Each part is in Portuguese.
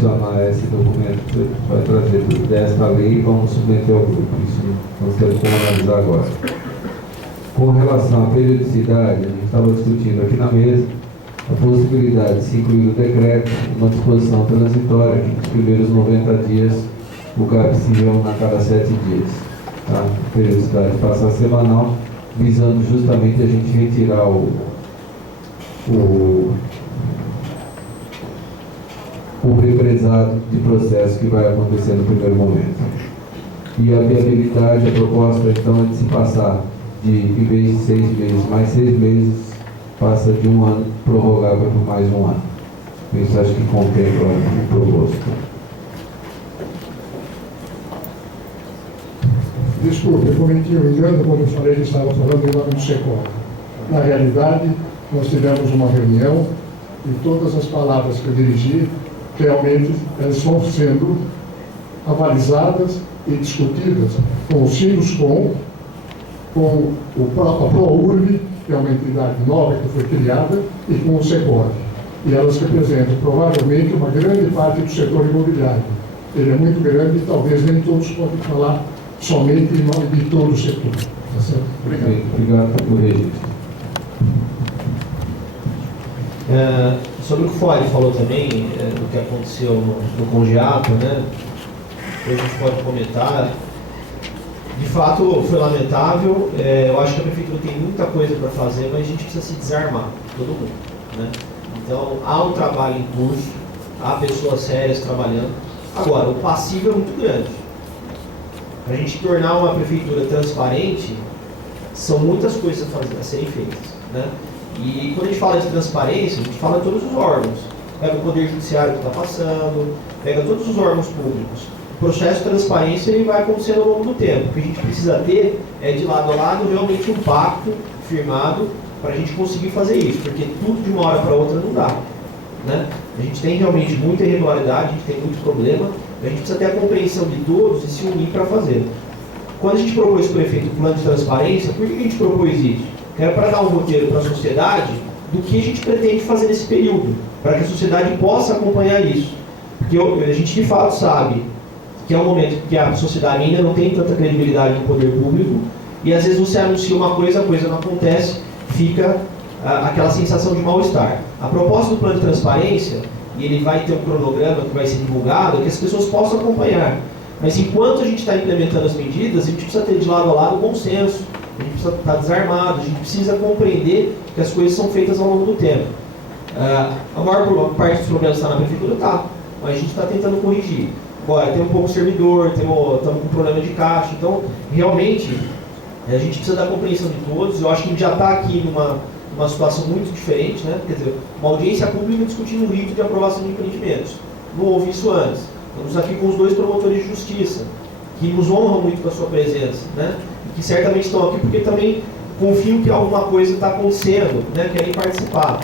adicionar esse documento que vai trazer desta lei e vamos submeter ao grupo. Isso nós temos como analisar agora. Com relação à periodicidade, a gente estava discutindo aqui na mesa a possibilidade de se incluir no decreto uma disposição transitória, que nos primeiros 90 dias o GAP se reúna a cada 7 dias. Tá? A periodicidade passa a semanal, visando justamente a gente retirar o represado de processo que vai acontecer no primeiro momento. E a viabilidade, a proposta então é de se passar de, em vez de 6 meses, mais 6 meses, passa de 1 ano prorrogável por mais 1 ano. Isso acho que contempla o proposto. Desculpe, eu cometi um engano quando eu falei que estava falando em nome do SECOM. Na realidade, nós tivemos uma reunião e todas as palavras que eu dirigi, realmente, elas estão sendo avalizadas e discutidas com o Sinuscom, com a ProURB, que é uma entidade nova que foi criada, e com o SECOM. E elas representam, provavelmente, uma grande parte do setor imobiliário. Ele é muito grande e talvez nem todos podem falar somente em nome de todo o setor. Tá certo? Obrigado. Obrigado por registro. Sobre o que o Ford falou também, do que aconteceu no Congeato, né? A gente pode comentar. De fato, foi lamentável. Eu acho que a Prefeitura tem muita coisa para fazer, mas a gente precisa se desarmar, todo mundo. Né? Então, há um trabalho em curso, há pessoas sérias trabalhando. Agora, o passivo é muito grande. Para a gente tornar uma Prefeitura transparente, são muitas coisas a serem feitas. Né? E quando a gente fala de transparência, a gente fala de todos os órgãos. Pega o Poder Judiciário que está passando, pega todos os órgãos públicos. O processo de transparência ele vai acontecendo ao longo do tempo. O que a gente precisa ter é, de lado a lado, realmente um pacto firmado para a gente conseguir fazer isso, porque tudo de uma hora para outra não dá. Né? A gente tem realmente muita irregularidade, a gente tem muito problema, a gente precisa ter a compreensão de todos e se unir para fazer. Quando a gente propôs para o prefeito o plano de transparência, por que a gente propôs isso? Era para dar um roteiro para a sociedade do que a gente pretende fazer nesse período, para que a sociedade possa acompanhar isso. Porque a gente de fato sabe que é um momento que a sociedade ainda não tem tanta credibilidade no poder público, e às vezes você anuncia uma coisa, a coisa não acontece, fica aquela sensação de mal-estar. A proposta do plano de transparência, e ele vai ter um cronograma que vai ser divulgado, é que as pessoas possam acompanhar. Mas enquanto a gente está implementando as medidas, a gente precisa ter de lado a lado o bom senso, a gente precisa estar desarmado, a gente precisa compreender que as coisas são feitas ao longo do tempo. A maior parte dos problemas está na prefeitura, tá, mas a gente está tentando corrigir. Agora, tem um pouco de servidor, estamos com problema de caixa, então, realmente, a gente precisa da compreensão de todos. Eu acho que a gente já está aqui numa situação muito diferente, né? Quer dizer, uma audiência pública discutindo o rito de aprovação de empreendimentos. Não houve isso antes. Estamos aqui com os 2 promotores de justiça, que nos honram muito com a sua presença, né? E que certamente estão aqui porque também confiam que alguma coisa está acontecendo, né? Querem participar.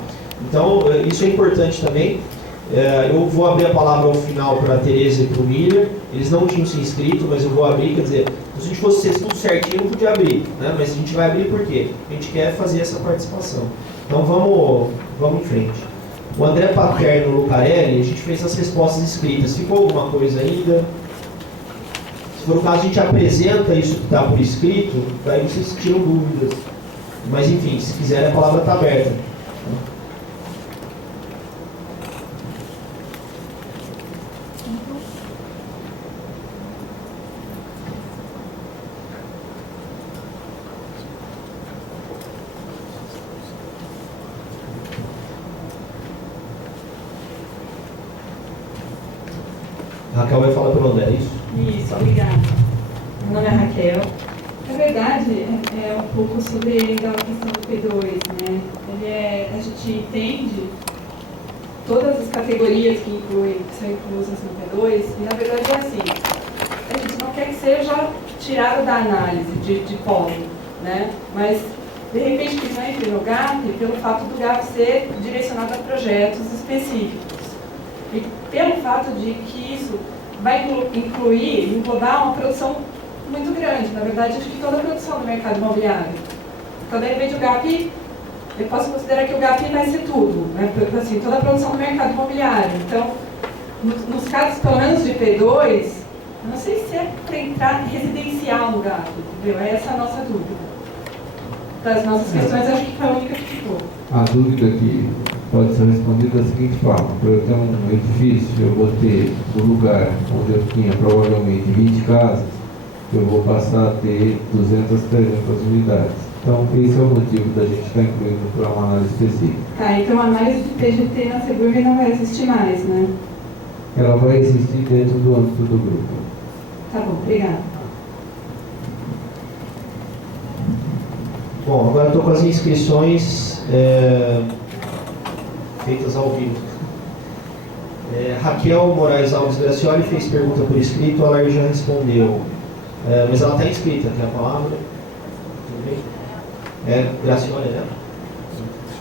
Então, isso é importante também. Eu vou abrir a palavra ao final para a Tereza e para o Miller. Eles não tinham se inscrito, mas eu vou abrir. Quer dizer, se a gente fosse ser tudo certinho, não podia abrir, né? Mas a gente vai abrir por quê? A gente quer fazer essa participação. Então vamos em frente. O André Paterno Lucarelli, a gente fez as respostas escritas. Ficou alguma coisa ainda? Se for o caso, a gente apresenta isso que está por escrito, daí vocês tiram dúvidas. Mas enfim, se quiserem, a palavra está aberta. Raquel vai falar pelo André, é isso? Isso, obrigada. Meu nome é Raquel. Na verdade, é um pouco sobre ainda a questão do P2, né? A gente entende todas as categorias que são inclusas no P2, e na verdade é assim, a gente não quer que seja tirado da análise de polo, né? Mas, de repente, que não entre no GAP pelo fato do GAP ser direcionado a projetos específicos. E pelo fato de que isso vai englobar uma produção muito grande, na verdade, acho que toda a produção do mercado imobiliário. Então, de repente, o GAP, eu posso considerar que o GAP vai ser tudo, né? Assim, toda a produção do mercado imobiliário. Então, nos casos, pelo menos de P2, eu não sei se é para entrar residencial no GAP, entendeu? Essa é a nossa dúvida. Das nossas questões, acho que foi a única que ficou. A dúvida que pode ser respondida da seguinte forma: para eu ter um edifício, eu vou ter no lugar onde eu tinha provavelmente 20 casas, eu vou passar a ter 200, 300 unidades. Então, esse é o motivo da gente estar incluindo para uma análise específica. Tá, então a análise de TGT na Seburg não vai existir mais, né? Ela vai existir dentro do âmbito do grupo. Tá bom, obrigada. Bom, agora estou com as inscrições feitas ao vivo. Raquel Moraes Alves Gracioli fez pergunta por escrito, a Laís já respondeu. Mas ela está inscrita, quer a palavra? Tudo bem? Gracioli, né?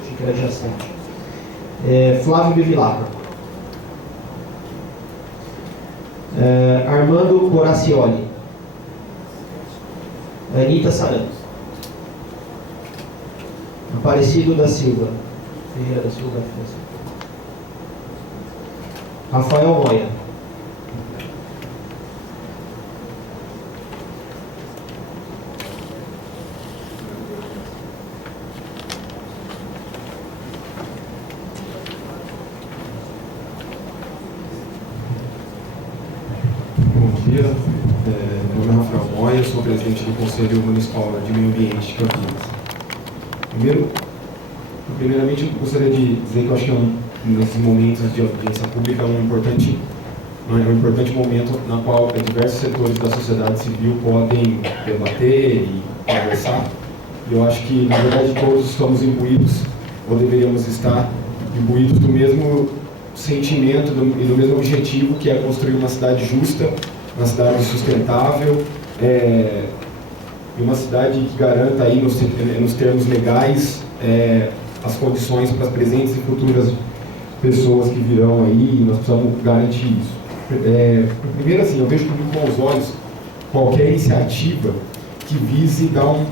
Achei que era adjacente. Flávio Bevilacqua. Armando Coracioli. Anitta Saran. Aparecido da Silva. Ferreira da Silva. Rafael Moia. Bom dia, meu nome é Rafael Moia, sou presidente do Conselho Municipal de Meio Ambiente de Campinas. Primeiramente, eu gostaria de dizer que eu acho que nesses momentos de audiência pública é um importante momento na qual diversos setores da sociedade civil podem debater e conversar. E eu acho que, na verdade, todos estamos imbuídos, ou deveríamos estar imbuídos do mesmo sentimento e do mesmo objetivo, que é construir uma cidade justa, uma cidade sustentável, e uma cidade que garanta aí nos termos legais as condições para as presentes e futuras pessoas que virão aí, e nós precisamos garantir isso. Primeiro, assim, eu vejo com bons olhos qualquer iniciativa que vise dar um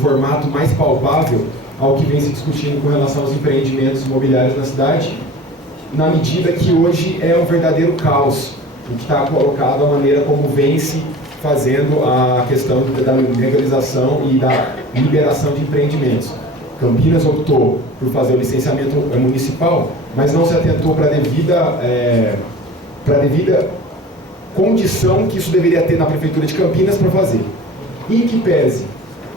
formato mais palpável ao que vem se discutindo com relação aos empreendimentos imobiliários na cidade, na medida que hoje é um verdadeiro caos, o que está colocado a maneira como vem se fazendo a questão da legalização e da liberação de empreendimentos. Campinas optou por fazer o licenciamento municipal, mas não se atentou para a devida condição que isso deveria ter na Prefeitura de Campinas para fazer. Em que pese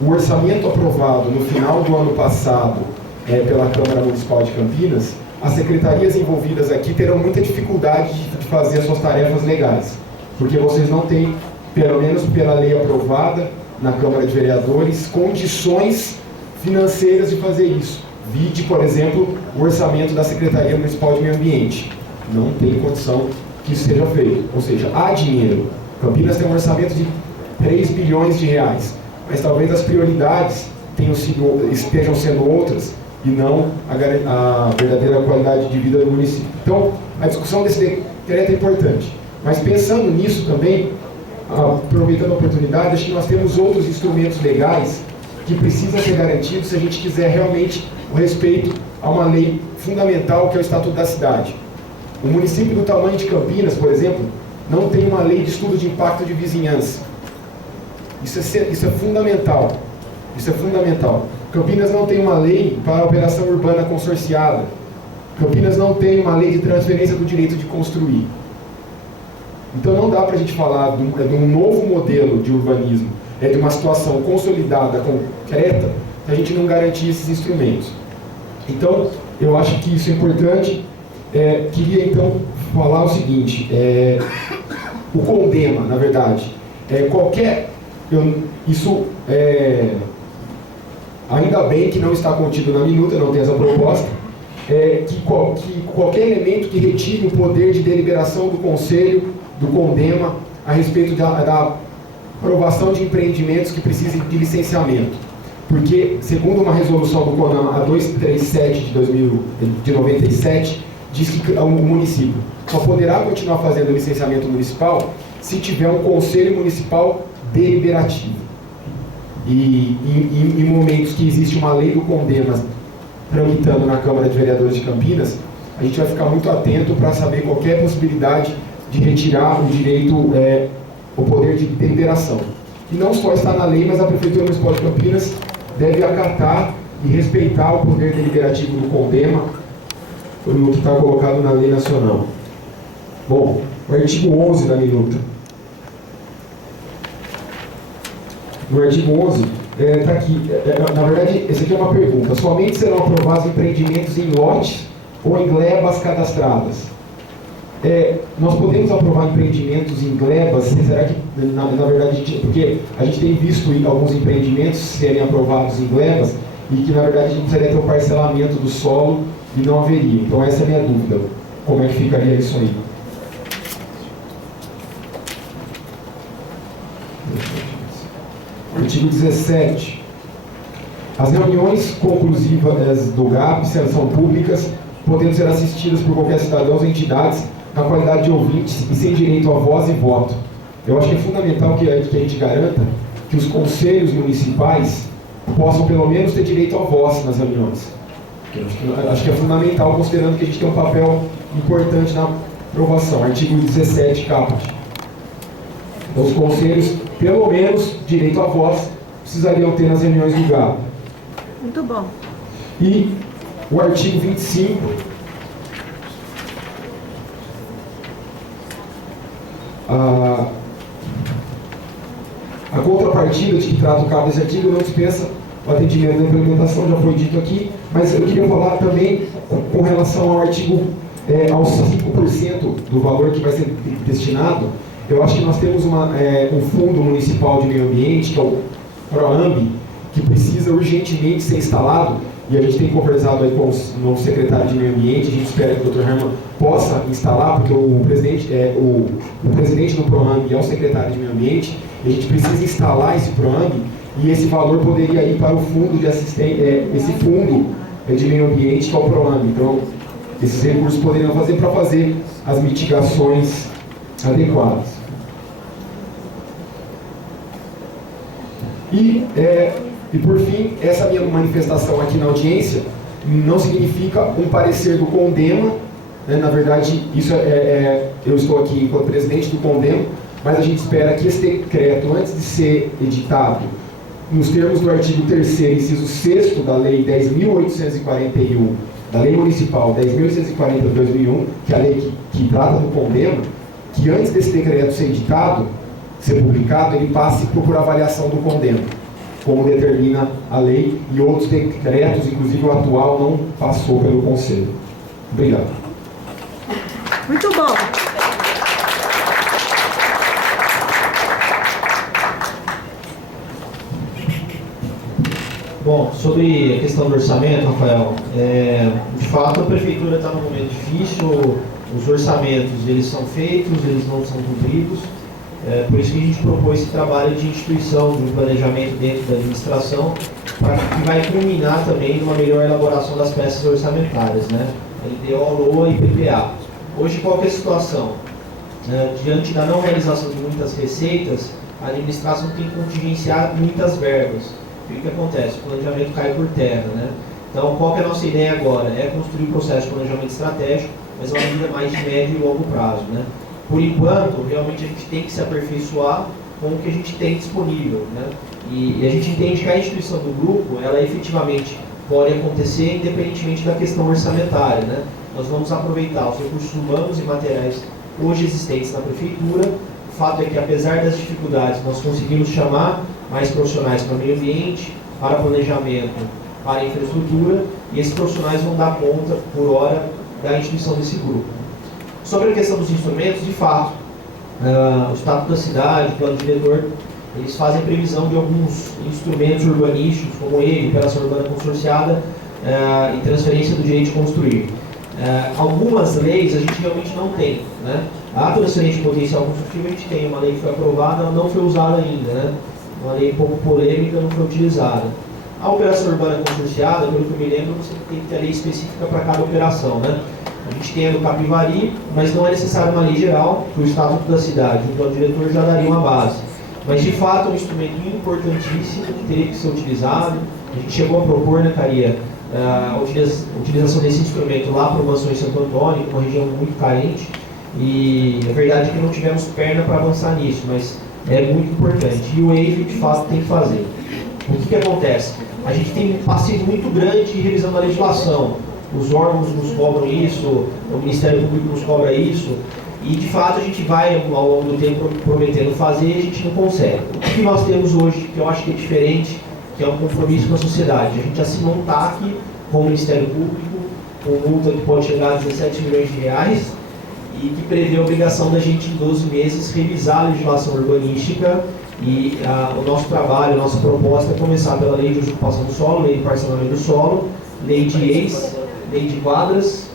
o orçamento aprovado no final do ano passado pela Câmara Municipal de Campinas, as secretarias envolvidas aqui terão muita dificuldade de fazer as suas tarefas legais, porque vocês não têm, pelo menos pela lei aprovada na Câmara de Vereadores, condições financeiras de fazer isso. Vide, por exemplo, o orçamento da Secretaria Municipal de Meio Ambiente. Não tem condição que isso seja feito. Ou seja, há dinheiro. Campinas tem um orçamento de 3 bilhões de reais, mas talvez as prioridades estejam sendo outras e não a verdadeira qualidade de vida do município. Então, a discussão desse decreto é importante. Mas pensando nisso também, aproveitando a oportunidade, acho que nós temos outros instrumentos legais que precisam ser garantidos se a gente quiser realmente o respeito a uma lei fundamental, que é o Estatuto da Cidade. O município do tamanho de Campinas, por exemplo, não tem uma lei de estudo de impacto de vizinhança. Isso é fundamental. Isso é fundamental. Campinas não tem uma lei para a operação urbana consorciada. Campinas não tem uma lei de transferência do direito de construir. Então não dá para a gente falar de um novo modelo de urbanismo, de uma situação consolidada, concreta, se a gente não garantir esses instrumentos. Então, eu acho que isso é importante. Queria então falar o seguinte, o CONDEMA, na verdade, ainda bem que não está contido na minuta, não tem essa proposta, que qualquer elemento que retire o poder de deliberação do Conselho, do CONDEMA, a respeito da aprovação de empreendimentos que precisem de licenciamento. Porque, segundo uma resolução do CONAMA, a 237 de 97, diz que o município só poderá continuar fazendo licenciamento municipal se tiver um conselho municipal deliberativo. E em momentos que existe uma lei do CONDEMA tramitando na Câmara de Vereadores de Campinas, a gente vai ficar muito atento para saber qualquer possibilidade de retirar o direito, o poder de deliberação. E não só está na lei, mas a Prefeitura Municipal de Campinas deve acatar e respeitar o poder deliberativo do CONDEMA, no que está colocado na lei nacional. Bom, o artigo 11 da minuta. No artigo 11, está aqui, na verdade, essa aqui é uma pergunta. Somente serão aprovados empreendimentos em lotes ou em glebas cadastradas? Nós podemos aprovar empreendimentos em glebas? Será que, na verdade, porque a gente tem visto alguns empreendimentos serem aprovados em glebas e que, na verdade, a gente precisaria ter um parcelamento do solo e não haveria. Então, essa é a minha dúvida. Como é que ficaria isso aí? Artigo 17. As reuniões conclusivas do GAP são públicas, podendo ser assistidas por qualquer cidadão ou entidades na qualidade de ouvintes e sem direito a voz e voto. Eu acho que é fundamental que a gente garanta que os conselhos municipais possam pelo menos ter direito a voz nas reuniões. Acho que é fundamental, considerando que a gente tem um papel importante na aprovação. Artigo 17, caput. Então, os conselhos, pelo menos, direito à voz, precisariam ter nas reuniões do GAP. Muito bom. E o artigo 25, a contrapartida de que trata o cabo desse artigo não dispensa o atendimento da implementação, já foi dito aqui, mas eu queria falar também com relação ao artigo, aos 5% do valor que vai ser destinado. Eu acho que nós temos um fundo municipal de meio ambiente, que é o PROAMB, que precisa urgentemente ser instalado, e a gente tem conversado aí com o novo secretário de meio ambiente, a gente espera que o Dr. Herman possa instalar, porque o presidente do PROAMB é o secretário de meio ambiente, e a gente precisa instalar esse PROAMB, e esse valor poderia ir para o fundo de assistência, esse fundo de meio ambiente, que é o PROAMB. Então, esses recursos poderiam fazer para fazer as mitigações adequadas. E por fim, essa minha manifestação aqui na audiência não significa um parecer do CONDEMA, né? Na verdade, eu estou aqui enquanto presidente do CONDEMA, mas a gente espera que esse decreto, antes de ser editado, nos termos do artigo 3º, inciso 6º da Lei 10.841, da Lei Municipal 10.840 de 2001, que é a lei que trata do CONDEMA, que antes desse decreto ser editado, ser publicado, ele passe por avaliação do CONDEMA, como determina a lei, e outros decretos, inclusive o atual, não passou pelo Conselho. Obrigado. Muito bom. Bom, sobre a questão do orçamento, Rafael, de fato a Prefeitura está num momento difícil, os orçamentos eles são feitos, eles não são cumpridos, por isso que a gente propôs esse trabalho de instituição, de planejamento dentro da administração, que vai culminar também numa melhor elaboração das peças orçamentárias, né? LDO, LOA e PPA. Hoje, qual que é a situação? Diante da não realização de muitas receitas, a administração tem que contingenciar muitas verbas. O que acontece? O planejamento cai por terra, né? Então, qual que é a nossa ideia agora? É construir um processo de planejamento estratégico, mas uma medida mais de médio e longo prazo, né? Por enquanto, realmente a gente tem que se aperfeiçoar com o que a gente tem disponível, né? E a gente entende que a instituição do grupo, ela efetivamente pode acontecer independentemente da questão orçamentária, né? Nós vamos aproveitar os recursos humanos e materiais hoje existentes na Prefeitura. O fato é que, apesar das dificuldades, nós conseguimos chamar mais profissionais para o meio ambiente, para planejamento, para infraestrutura, e esses profissionais vão dar conta, por hora, da instituição desse grupo. Sobre a questão dos instrumentos, de fato, o Estatuto da Cidade, o Plano Diretor, eles fazem previsão de alguns instrumentos urbanísticos, como ele, Operação Urbana Consorciada e transferência do direito de construir. Algumas leis a gente realmente não tem, né? A transferência de potencial construtivo a gente tem, uma lei que foi aprovada, ela não foi usada ainda, né? Uma lei um pouco polêmica, não foi utilizada. A operação urbana consorciada, pelo que eu me lembro, você tem que ter a lei específica para cada operação, né? A gente tem a do Capivari, mas não é necessário uma lei geral, que o Estatuto da Cidade, então o diretor já daria uma base. Mas, de fato, é um instrumento importantíssimo que teria que ser utilizado. A gente chegou a propor, né, Caria, a utilização desse instrumento lá para o Mansão em Santo Antônio, uma região muito carente, e a verdade é que não tivemos perna para avançar nisso, mas é muito importante, e o EIF de fato tem que fazer. O que acontece? A gente tem um passivo muito grande de revisão da legislação, os órgãos nos cobram isso, o Ministério Público nos cobra isso, e de fato a gente vai ao longo do tempo prometendo fazer e a gente não consegue. O que nós temos hoje, que eu acho que é diferente, que é um compromisso com a sociedade, a gente assinou um TAC com o Ministério Público, com multa que pode chegar a 17 milhões de reais, e que prevê a obrigação da gente, em 12 meses, revisar a legislação urbanística, e o nosso trabalho, a nossa proposta é começar pela lei de ocupação do solo, lei de parcelamento do solo, lei de ex, lei de quadras,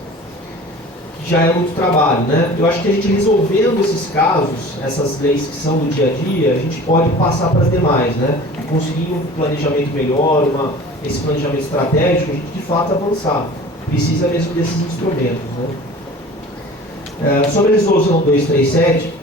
que já é muito trabalho, né? Eu acho que a gente resolvendo esses casos, essas leis que são do dia a dia, a gente pode passar para as demais, né? E conseguir um planejamento melhor, esse planejamento estratégico, a gente de fato avançar. Precisa mesmo desses instrumentos, né? Sobre a resolução 237,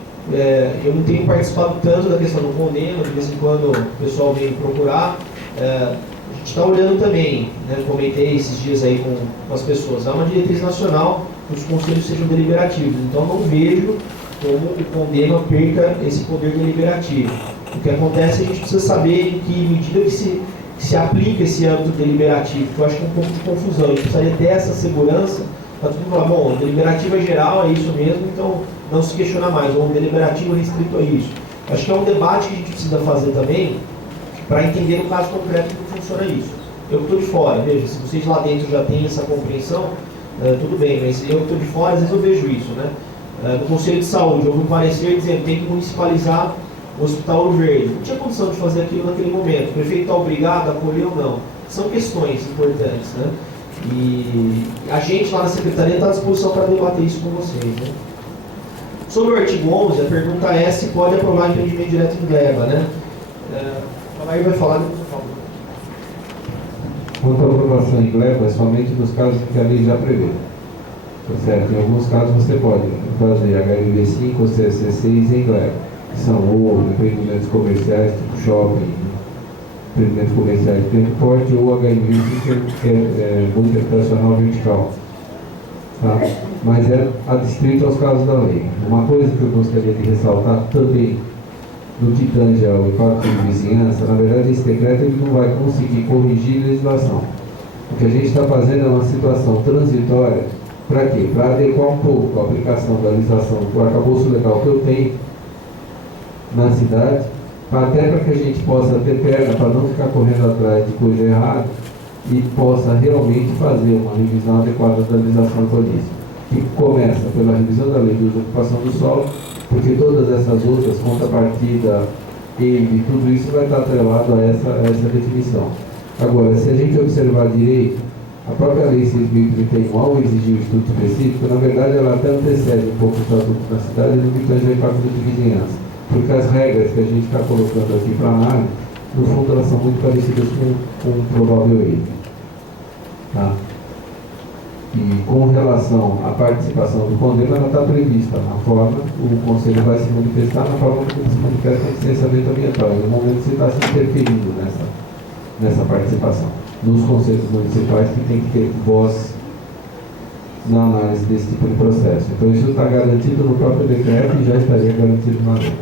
eu não tenho participado tanto da questão do condeno, de vez em quando o pessoal vem procurar. A gente está olhando também, né, comentei esses dias aí com as pessoas, há uma diretriz nacional que os conselhos sejam deliberativos, então não vejo como o condeno perca esse poder deliberativo. O que acontece é que a gente precisa saber em que medida que se aplica esse âmbito deliberativo, que eu acho que é um pouco de confusão, a gente precisaria ter essa segurança para todo mundo falar, bom, o deliberativo é geral, é isso mesmo, então não se questiona mais, ou um deliberativo restrito a isso. Acho que é um debate que a gente precisa fazer também, para entender no caso concreto como funciona isso. Eu que estou de fora, veja, se vocês lá dentro já têm essa compreensão, tudo bem, mas eu que estou de fora, às vezes eu vejo isso, né? No Conselho de Saúde, houve um parecer dizendo que tem que municipalizar o Hospital Ouro Verde. Não tinha condição de fazer aquilo naquele momento. O prefeito está obrigado a acolher ou não. São questões importantes, né? E a gente lá na Secretaria está à disposição para debater isso com vocês, né? Sobre o artigo 11, a pergunta é se pode aprovar empreendimento direto em gleba, né? A Maíra vai falar, depois eu falo. Quanto à aprovação em gleba, é somente nos casos que a lei já prevê. Tá certo? Em alguns casos você pode fazer HLB 5 ou CSC 6 em gleba, que são ou empreendimentos comerciais, tipo shopping, empreendimentos comerciais de pequeno porte, ou HLB 5 que é multi-operacional vertical. Tá? Mas é adstrito aos casos da lei. Uma coisa que eu gostaria de ressaltar também, no que tange ao impacto de vizinhança, na verdade esse decreto ele não vai conseguir corrigir a legislação. O que a gente está fazendo é uma situação transitória, para quê? Para adequar um pouco a aplicação da legislação do arcabouço legal que eu tenho na cidade, até para que a gente possa ter perna para não ficar correndo atrás de coisa errada e possa realmente fazer uma revisão adequada da legislação urbanística, que começa pela revisão da lei de uso e ocupação do solo, porque todas essas outras, contrapartida, e tudo isso vai estar atrelado a essa definição. Agora, se a gente observar direito, a própria lei 6.031, ao exigir o estudo específico, na verdade ela até antecede um pouco o estatuto da cidade no que tange ao impacto de vizinhança, porque as regras que a gente está colocando aqui para análise, no fundo elas são muito parecidas com o provável EIF. Tá? E com relação à participação do condeno, ela está prevista na forma, o Conselho vai se manifestar na forma como se manifesta a licenciamento ambiental. E no momento você está se interferindo nessa participação. Nos conselhos municipais que tem que ter voz na análise desse tipo de processo. Então isso está garantido no próprio decreto e já estaria garantido na lei.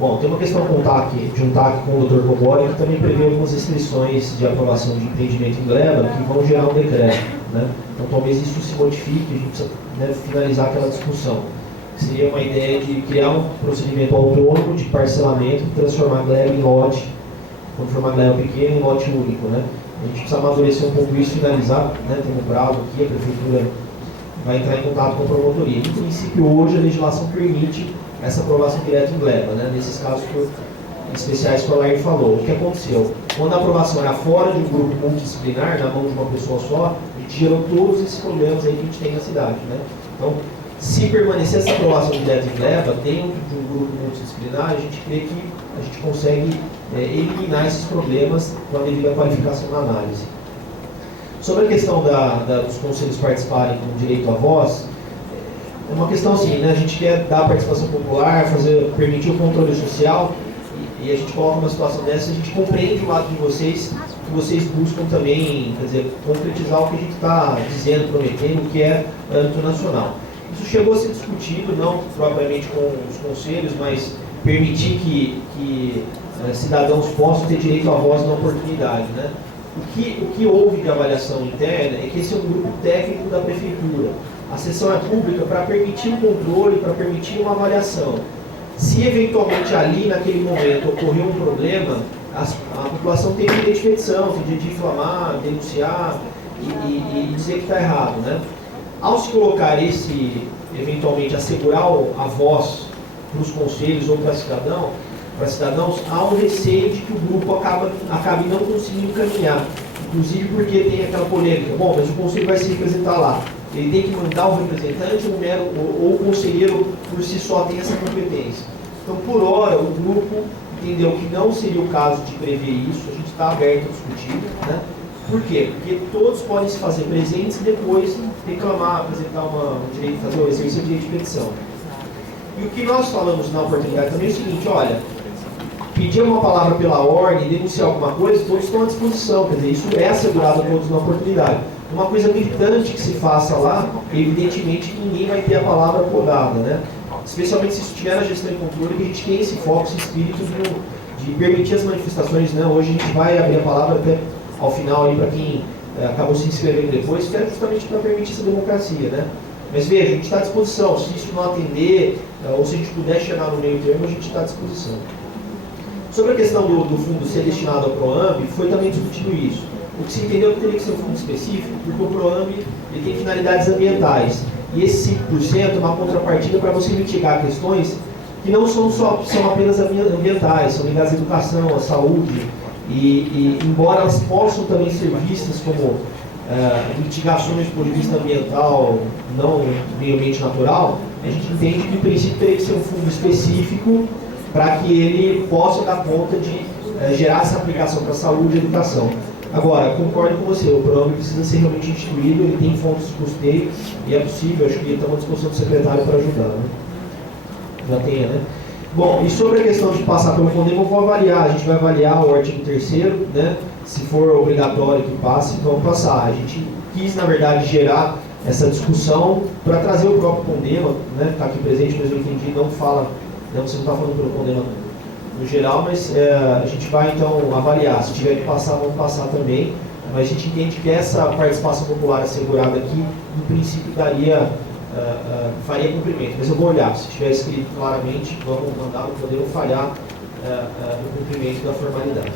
Bom, tem uma questão com o TAC, de um TAC com o Dr. Cobori, que também prevê algumas restrições de aprovação de empreendimento em gleba que vão gerar um decreto, né? Então talvez isso se modifique, a gente precisa, né, finalizar aquela discussão. Seria uma ideia de criar um procedimento autônomo de parcelamento e transformar a gleba em lote, quando for uma gleba pequena, em lote único, né? A gente precisa amadurecer um pouco isso e finalizar, né? Tem um prazo aqui, a prefeitura vai entrar em contato com a promotoria. Em princípio, hoje a legislação permite essa aprovação direta em gleba, né? Nesses casos especiais que o Alair falou. O que aconteceu? Quando a aprovação era fora de um grupo multidisciplinar, na mão de uma pessoa só, a gente gerou todos esses problemas aí que a gente tem na cidade, né? Então, se permanecer essa aprovação direta em gleba dentro de um grupo multidisciplinar, a gente crê que a gente consegue eliminar esses problemas com a devida qualificação na análise. Sobre a questão dos conselhos participarem com direito à voz, é uma questão assim, né? A gente quer dar participação popular, permitir o controle social, e a gente coloca uma situação dessa, a gente compreende o lado de vocês, que vocês buscam também, quer dizer, concretizar o que a gente está dizendo, prometendo, que é âmbito nacional. Isso chegou a ser discutido, não propriamente com os conselhos, mas permitir que cidadãos possam ter direito à voz na oportunidade, né? O que houve de avaliação interna é que esse é um grupo técnico da prefeitura. A sessão é pública para permitir o controle, para permitir uma avaliação. Se eventualmente ali, naquele momento, ocorreu um problema, a população tem direito de petição, tem direito de inflamar, denunciar e dizer que está errado, né? Ao se colocar eventualmente, assegurar a voz para os conselhos ou para cidadãos, há um receio de que o grupo acabe não conseguindo caminhar. Inclusive porque tem aquela polêmica, bom, mas o conselho vai se representar lá. Ele tem que mandar o representante ou o conselheiro por si só tem essa competência. Então, por hora, o grupo entendeu que não seria o caso de prever isso, a gente está aberto a discutir, né? Por quê? Porque todos podem se fazer presentes e depois reclamar, apresentar fazer o exercício de direito de petição. E o que nós falamos na oportunidade também é o seguinte, olha, pedir uma palavra pela ordem, denunciar alguma coisa, todos estão à disposição, quer dizer, isso é assegurado a todos na oportunidade. Uma coisa gritante que se faça lá, evidentemente que ninguém vai ter a palavra podada, né? Especialmente se isso estiver na gestão e controle, que a gente tem esse foco, esse espírito de permitir as manifestações, né? Hoje a gente vai abrir a palavra até ao final aí para quem acabou se inscrevendo depois, que é justamente para permitir essa democracia, né? Mas veja, a gente está à disposição, se isso não atender, ou se a gente puder chegar no meio termo, a gente está à disposição. Sobre a questão do fundo ser destinado ao PROAMB, foi também discutido isso. O que se entendeu que teria que ser um fundo específico, porque o PROAMB ele tem finalidades ambientais. E esse 5% é uma contrapartida para você mitigar questões que não são apenas ambientais, são ligadas à educação, à saúde, e embora elas possam também ser vistas como mitigações do ponto de vista ambiental, não meio ambiente natural, a gente entende que, em princípio, teria que ser um fundo específico para que ele possa dar conta de gerar essa aplicação para a saúde e a educação. Agora, concordo com você, o programa precisa ser realmente instituído, ele tem fontes de custeio e é possível, acho que estamos à disposição do secretário para ajudar, né? Já tenha, né? Bom, e sobre a questão de passar pelo FONDEMA, eu vou avaliar, a gente vai avaliar o artigo 3º, né? Se for obrigatório que passe, vamos passar. A gente quis, na verdade, gerar essa discussão para trazer o próprio FONDEMA, né? Está aqui presente, mas eu entendi, não fala, não, você não está falando pelo FONDEMA no geral, mas a gente vai então avaliar. Se tiver que passar, vamos passar também. Mas a gente entende que essa participação popular assegurada aqui, no princípio, faria cumprimento. Mas eu vou olhar, se tiver escrito claramente, vamos mandar, não podemos falhar no cumprimento da formalidade.